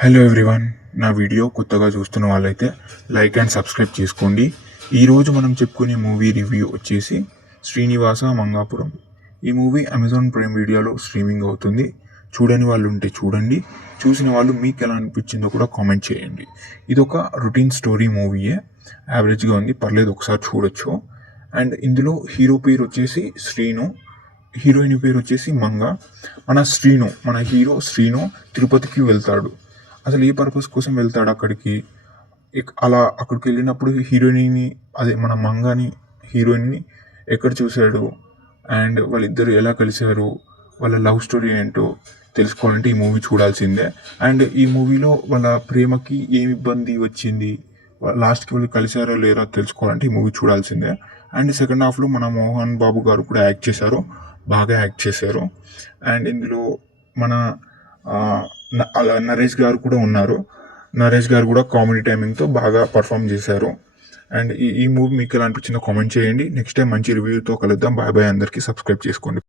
Hello everyone, నా video కొత్తగా చూస్తున్న వాళ్ళైతే లైక్ అండ్ సబ్స్క్రైబ్ చేసుకోండి. ఈరోజు మనం చెప్పుకునే మూవీ రివ్యూ వచ్చేసి శ్రీనివాస మంగాపురం. ఈ మూవీ అమెజాన్ ప్రైమ్ వీడియోలో స్ట్రీమింగ్ అవుతుంది. చూడని వాళ్ళు ఉంటే చూడండి, చూసిన వాళ్ళు మీకు ఎలా అనిపించిందో కూడా కామెంట్ చేయండి. ఇది ఒక రొటీన్ స్టోరీ మూవీయే, యావరేజ్గా ఉంది, పర్లేదు, ఒకసారి చూడొచ్చు. అండ్ ఇందులో హీరో పేరు వచ్చేసి శ్రీను, హీరోయిన్ పేరు వచ్చేసి మంగ. మన హీరో శ్రీను తిరుపతికి వెళ్తాడు. అసలు ఏ పర్పస్ కోసం వెళ్తాడు అక్కడికి? అలా అక్కడికి వెళ్ళినప్పుడు హీరోయిన్ని, అదే మన మంగాని, హీరోయిన్ని ఎక్కడ చూశాడు, అండ్ వాళ్ళిద్దరు ఎలా కలిశారు, వాళ్ళ లవ్ స్టోరీ ఏంటో తెలుసుకోవాలంటే ఈ మూవీ చూడాల్సిందే. అండ్ ఈ మూవీలో వాళ్ళ ప్రేమకి ఏమి ఇబ్బంది వచ్చింది, లాస్ట్కి వాళ్ళు కలిశారో లేరో తెలుసుకోవాలంటే ఈ మూవీ చూడాల్సిందే. అండ్ సెకండ్ హాఫ్లో మన మోహన్ బాబు గారు కూడా యాక్ట్ చేశారు, బాగా యాక్ట్ చేశారు. అండ్ ఇందులో మన అలా నరేష్ గారు కూడా ఉన్నారు. నరేష్ గారు కూడా కామెడీ టైమింగ్తో బాగా పర్ఫామ్ చేశారు. అండ్ ఈ మూవీ మీకు ఎలా అనిపించిందో కామెంట్ చేయండి. నెక్స్ట్ టైం మంచి రివ్యూతో కలుద్దాం. బాయ్ బాయ్, అందరికీ సబ్స్క్రైబ్ చేసుకోండి.